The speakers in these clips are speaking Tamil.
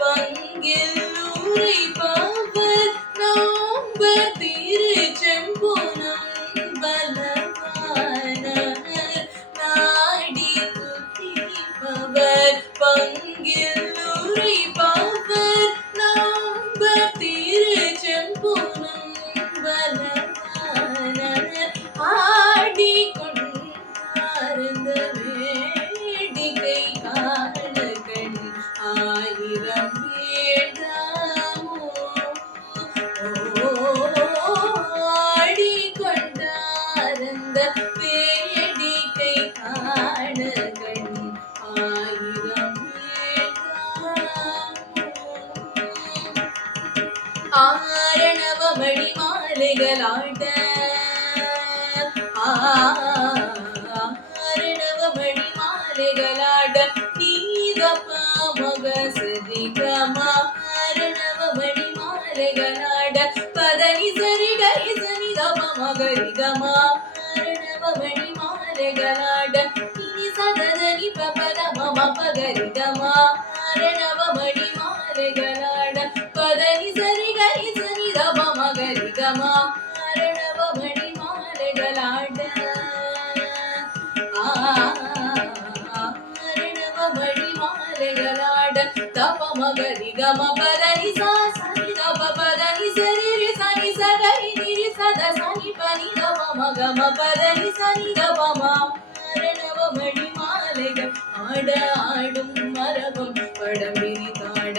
பங்கில் உரைப்பவர் நோன்பர் திருச்செம்பூனம் பலவானர் நாடி துதிப்பவர் பங்கில் உரைப்பவர் நோன்பர் திருச்செம்பூனம் பலவானர் ஆடிக்கொண்டார்ந்த வேடிக்கை காண கண் ஆயிரம் வேண்டாமோ ஆடிக்கொண்டார்ந்த வேடிக்கை காண கண் ஆயிரம் வேண்டாமோ ஆரணவமணி மாலைகளாட ஆரணவமணி மாலைகளாட நீதப்பா மகசரிகமா ஆரணவமணி மாலைகளாட பதனி சரி கரி சனி தப மகரிகமா ஆரணவமணி மாலைகளாட இனி சததனி பபத மம பகரிகமா ஆரணவமணி மாலைகளாட பதனி சரி கரி சனி தப மகரிகமா ஆரணவமணி மாலைகளாட ஆரணவமணி மாலைகளாட தப மகரிகம பதனி சா சனி தப பதனி சரி ரி சனி சகரி நிரி சத சனி பனி தப மகம பதனி சனி தப ஆரணவமணி மாலைகள் ஆட ஆடும் மரபம் படம் விரித்தாட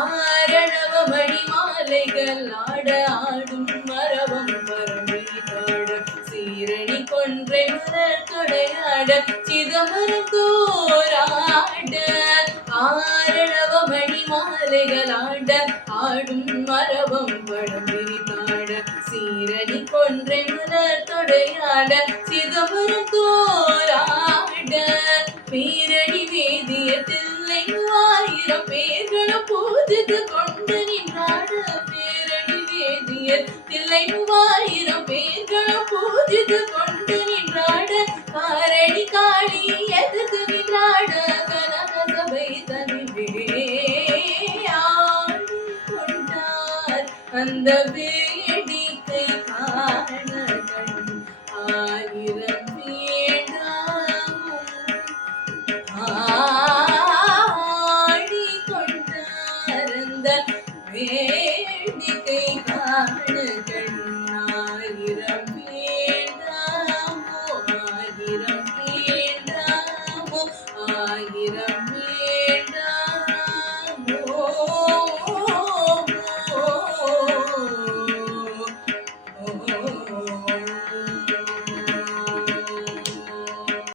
ஆரணவமணி மாலைகள் ஆட ஆடும் மரபம் படம் விரித்தாட சீரணி கொன்றை மலர் தொடையாட சிதம்பரம் தோராட ஆரணவமணி மாலைகளாட ஆடும் மரபம் படம் விரித்தாட சீரணி கொன்றை மலர் தொடையாட சிதம்பரம் தோராட பேரணி வேதிய தில்லை 1000 பேர்களும் பூஜித்து கொண்டு நின்றாட பேரணி வேதிய தில்லை 1000 பேர்களும் பூஜித்து கொண்டு நின்றாட காரணி காளி எதிர்த்து நின்றாட கனக சபை தனிலே ஆடி கொண்டார் அந்த வேடிக்கை காண கண் ஆயிரம் வேண்டாமோ ஆடிக்கொண்டார்ந்த வேடிக்கை காண கண் ஆயிரம் வேண்டாமோ ஆயிரம் வேண்டாமோ ஆயிரம்